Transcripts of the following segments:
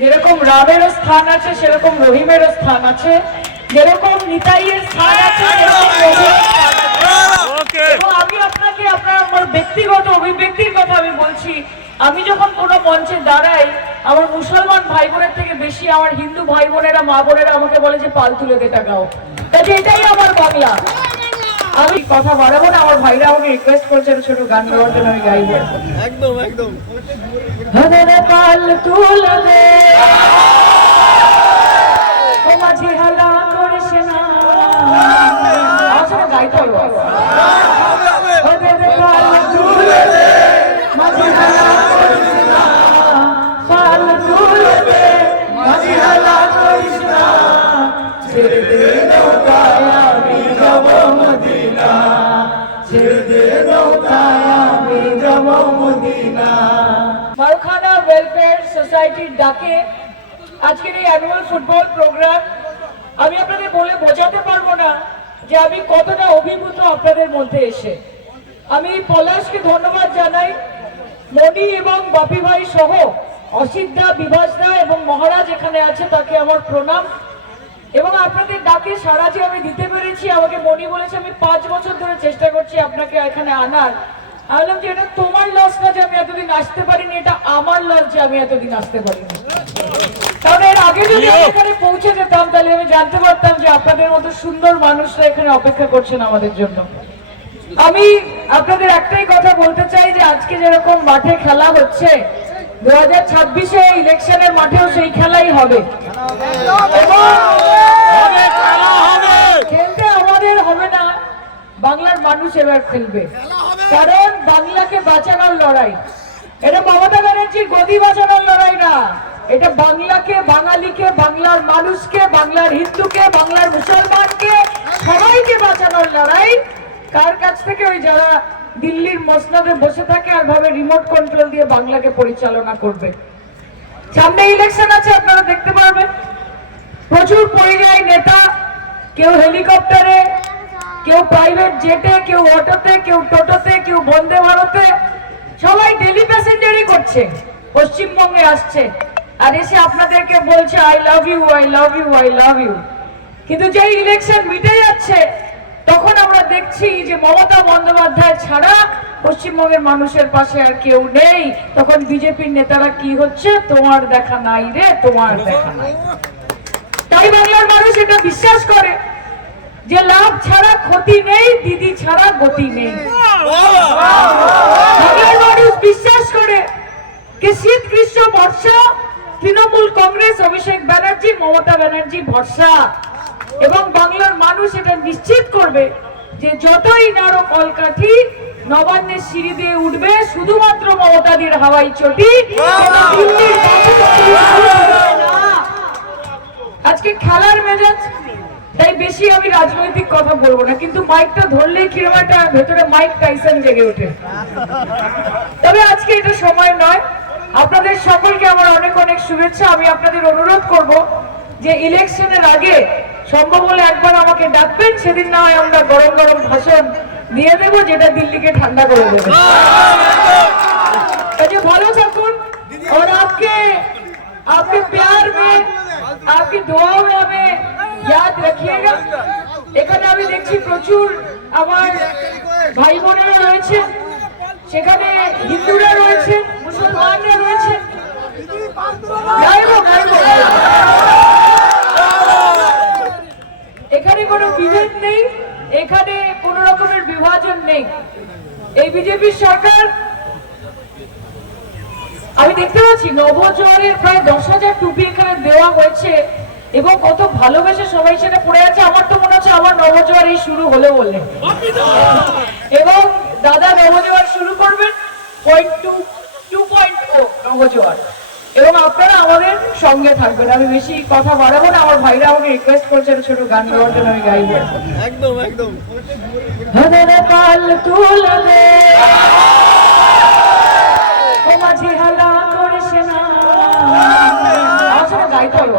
যেরকম রামেরও স্থান আছে সেরকম রহিমেরও স্থান আছে। যেরকম নিতাইয়ের স্থান আছে স্থান আছে। আমি আপনাকে আপনার আমার ব্যক্তিগত অভিব্যক্তির কথা আমি বলছি। আমি যখন কোনো মঞ্চে দাঁড়াই আমার মুসলমান ভাই বোনের থেকে বেশি আমার হিন্দু ভাই বোনেরা মা বোনেরা আমাকে বলে যে পাল তুলে দেটা গাও কাজে এটাই আমার বাংলা। আমি কথা বাড়াবো না আমার ভাইরা আমাকে রিকোয়েস্ট করছে একটা ছোট গান গাওয়ার জন্য আমি গাইবো একদম একদম। ধনের পাল তুলে দে। ও মাঝি হালা করিস না। আসলে গাইতে হবে। মারুখানা ওয়েলফেয়ার সোসাইটির ডাকে। আজকের এই অ্যানুয়াল ফুটবল প্রোগ্রাম আমি আপনাদের বলে বোঝাতে পারব না যে আমি কতটা অভিভূত আপনাদের মধ্যে এসে। আমি পলাশকে ধন্যবাদ জানাই। মণি এবং বাপি ভাই সহ অসিদ্ধা বিভাসদা এবং মহারাজ এখানে আছে, তাকে আমার প্রণাম। এবং আপনাদের ডাকে সারা যে আমি দিতে পেরেছি, আমাকে মনি বলেছে, আমি পাঁচ বছর ধরে চেষ্টা করছি আপনাকে এখানে আনার। আমি বললাম যে এটা তোমার লস না যে আমি এতদিন আসতে পারিনি এটা আমার লস যে আমি এতদিন আসতে পারিনি। কারণ এর আগে যদি এখানে পৌঁছে যেতাম তাহলে আমি জানতে পারতাম যে আপনাদের মতো সুন্দর মানুষরা এখানে অপেক্ষা করছেন আমাদের জন্য। আমি আপনাদের একটাই কথা বলতে চাই যে আজকে যেরকম মাঠে খেলা হচ্ছে দু হাজার ছাব্বিশে ইলেকশনের মাঠেও সেই খেলাই হবে! খেলতে আমাদের হবে না বাংলার মানুষ এবার খেলবে। কারণ বাংলাকে বাঁচানোর লড়াই। এটা মমতা ব্যানার্জির গদি বাঁচানোর লড়াই না। এটা বাংলাকে, বাঙালিকে, বাংলার মানুষকে, বাংলার হিন্দুকে, বাংলার মুসলমানকে, সবাইকে বাঁচানোর লড়াই। কার কাছ থেকে ওই যারা দিল্লির মসনদে বসে থাকে আর ভাবে রিমোট কন্ট্রোল দিয়ে বাংলাকে পরিচালনা করবে। সামনে ইলেকশন আছে, আপনারা দেখতে পারবেন। প্রচুর পরিযায়ী নেতা, কেউ হেলিকপ্টারে কেউ প্রাইভেট জেটে কেউ অটোতে কেউ টোটোতে, কেউ বন্দে ভারতে, সবাই ডেলি প্যাসেঞ্জারই করছে, পশ্চিমবঙ্গে আসছে। আর এসে আপনাদেরকে বলছে I love you I love you I love you কিন্তু যেই ইলেকশন মিটে যাচ্ছে, তখন আমরা দেখছি যে মমতা বন্দ্যোপাধ্যায় ছাড়া পশ্চিমবঙ্গের মানুষের পাশে আর কেউ নেই। তখন বিজেপির নেতারা কি হচ্ছে? তোমার দেখা নাই রে, তোমার দেখা নাই। তাই বাংলার মানুষ এটা বিশ্বাস করে। যে লাভ ছাড়া ক্ষতি নেই, দিদি ছাড়া গতি নেই মানুষ বিশ্বাস করে যে শীত গ্রীষ্ম বর্ষা তৃণমূল কংগ্রেস, অভিষেক ব্যানার্জি, মমতা ব্যানার্জি ভরসা এবং বাংলার মানুষ এটা নিশ্চিত করবে যে যতই নাড়ো কলকাঠি, নবান্নের সিঁড়ি দিয়ে উঠবে, শুধুমাত্র মমতাদির হাওয়াই চটি। আজকে খেলার মেজাজ তাই বেশি আমি রাজনৈতিক কথা বলব না, কিন্তু মাইকটা ধরলেই কিরম একটা ভেতরে মাইক টাইসন জেগে ওঠে। তবে আজকে এটা সময় নয়। আপনাদের সকলকে আমার অনেক অনেক শুভেচ্ছা। আমি আপনাদের অনুরোধ করব যে ইলেকশনের আগে সম্ভব হলে একবার আমাকে ডাকবেন, সেদিন না হয় আমরা গরম গরম ভাষণ দিয়ে দেবো, যেটা দিল্লিকে ঠান্ডা করে দেবে। প্রচুর আমার ভাই বোনেরা রয়েছে। সেখানে হিন্দুরা রয়েছে, মুসলমানরা রয়েছে। এখানে কোনো বিভেদ নেই, এখানে কোনো রকমের বিভাজন নেই। এই বিজেপির সরকার, আমি দেখতে পাচ্ছি নবজোয়ারের প্রায় দশ হাজার টুপি এখানে দেওয়া হয়েছে। এবং কত ভালোবেসে সবাই সেটা পড়ে আছে আমার তো মনে হচ্ছে আমার নবজোয়ার এই শুরু হলে বলে। এবং দাদা নবজোয়ার শুরু করবেন পয়েন্ট টু টু পয়েন্ট ও নবজোয়ার। এবং আপনারা আমাদের সঙ্গে থাকবেন আমি বেশি কথা বাড়াবো না আমার ভাইরা আমাকে রিকোয়েস্ট করছে ছোট গান গাওয়ার জন্য আমি গাইবো একদম একদম। ধনের পাল তুলে দে ও মাঝি হালা করিস না। আসলে গাইতে হবে।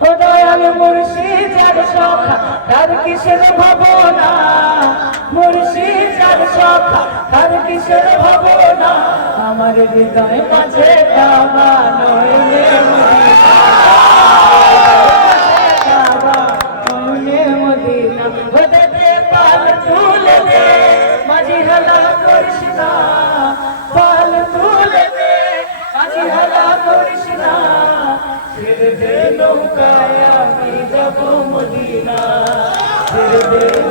ও দয়াল মুর্শিদ যার সখা তার কিসের ভাবনা? মুর্শিদ যার সখা তার কিসের ভাবনা? আমার হৃদয় মাঝে কাবা নয় রে নৌকায় আমি যাব মদিনা।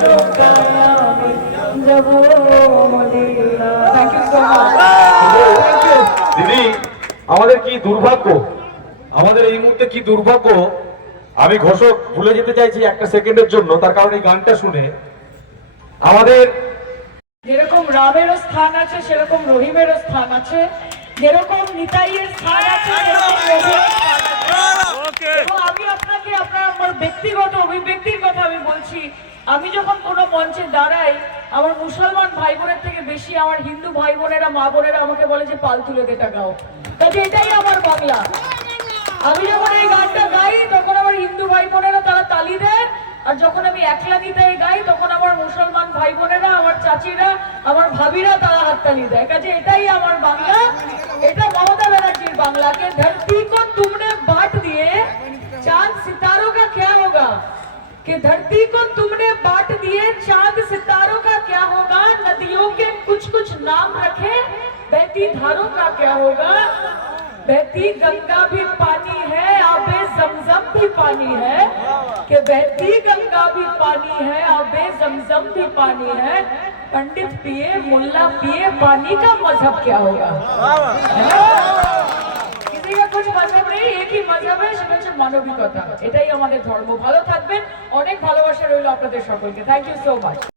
নৌকায় আমি যাব Medina. Thank you so much দিদি আমাদের কি দুর্ভাগ্য? আমাদের এই মুহূর্তে কি দুর্ভাগ্য? আমি ঘোষক ভুলে যেতে চাইছি একটা সেকেন্ডের জন্য তার কারণ এই গানটা শুনে। আমাদের যেরকম রামেরও স্থান আছে সেরকম রহিমেরও স্থান আছে। যেরকম নিতাইয়ের স্থান আছে সেরকম রহিমের স্থান আছে। এবং আমি আপনাকে আপনার আমার ব্যক্তিগত অভিব্যক্তির কথা আমি বলছি, আমি যখন কোনো মঞ্চে দাঁড়াই, আমার মুসলমান ভাই বোনের থেকে বেশি আমার হিন্দু ভাই বোনেরা মা বোনেরা আমাকে বলে যে, পাল তুলে দেটা গাও। কাজে এটাই আমার বাংলা। আমি যখন এই গানটা গাই, তখন আমার হিন্দু ভাই বোনেরা তারা তালি দেয়, আর যখন আমি একলা নিতাই গাই, তখন আমার মুসলমান ভাই বোনেরা আমার চাচিরা, আমার ভাবিরা তারা হাততালি দেয়। কাজে এটাই আমার বাংলা, এটা মমতা ব্যানার্জির বাংলাকে ধরती कि धरती को तुमने बांट दिए चाँद सितारों का क्या होगा नदियों के कुछ कुछ नाम रखे बहती धारों का क्या होगा? बहती गंगा भी पानी है आबे जमजम भी पानी है। कि बहती गंगा भी पानी है आबे जमजम भी पानी है। पंडित पिए मुल्ला पिए पानी का मज़हब क्या होगा? সেটা মানবিকতা। এটাই আমাদের ধর্ম। ভালো থাকবেন, অনেক ভালোবাসা রইল আপনাদের সকলকে। Thank you so much